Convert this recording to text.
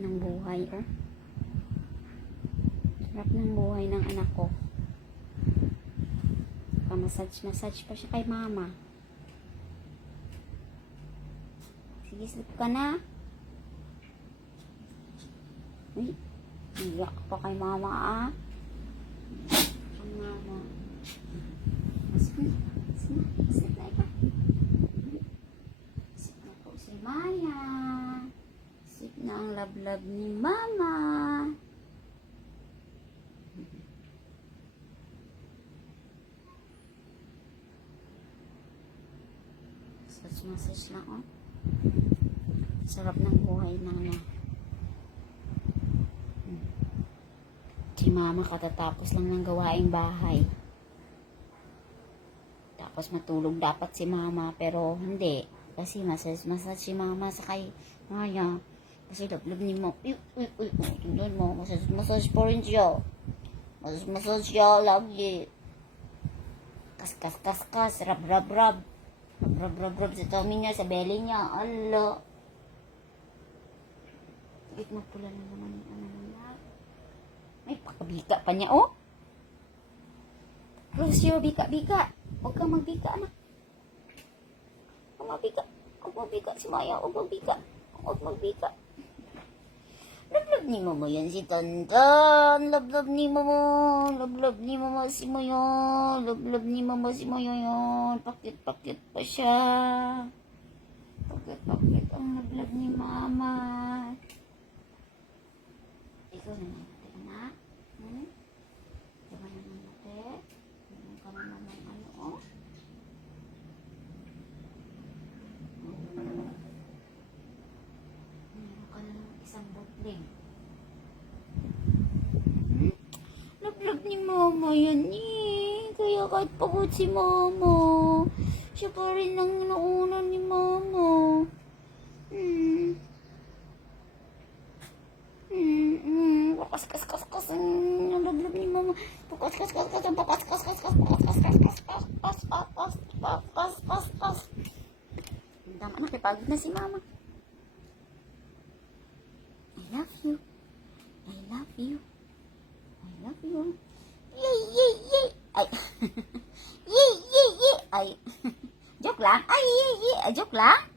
ng buhay, oh. Sarap ng buhay ng anak ko. Pa-massage-massage pa siya kay mama. Sige, sleep ka na. Uy, iyak pa kay mama, ah. Ang na, sleep na, sleep na ikaw. Sleep na po si Maya. Sleep na ang lablab ni mama. Massage, massage lang, oh. Sarap ng buhay ng ano. Si mama katatapos lang ng gawaing bahay. Tapos matulog dapat si mama pero hindi. Kasi masas masas si mama sa kay Maya. Kasi lablab ni mo. Uy, uy, uy. Tingnan mo. Masas masas pa rin siya. Masas masas siya lagi. Kas kas kas kas. Rab rab rab. Rab rab rab sa tummy niya, sa belly niya. Ala. Wait, magpula na naman yung ano naman. May pakabika pa niya, oh. Rocio, bika-bika. Huwag kang magbika, anak. Huwag magbika. Huwag magbika si Maya. Huwag magbika. Huwag magbika. Love ni Momo yun si Tonton. Love, love ni Momo. Love, love ni Momo si Moyo. Love, love ni Momo si Moyo yun. Pakit, pakit pa siya. Pakit, pakit ang love, love ni Mama. mama yan eh. Kaya kahit pagod si mama, siya pa rin ang nauna ni mama. Hmm. Hmm, hmm. Kas, kas, kas. Mama. Pakas, kas, kas, kas. Pakas, kas, kas, kas. Pakas, kas, kas, kas. Pakas, pakas, pakas, pakas, pakas, pakas. Pagod na si mama. I love you. I love you. Ay. joke lang. Ay, yay, joke lang.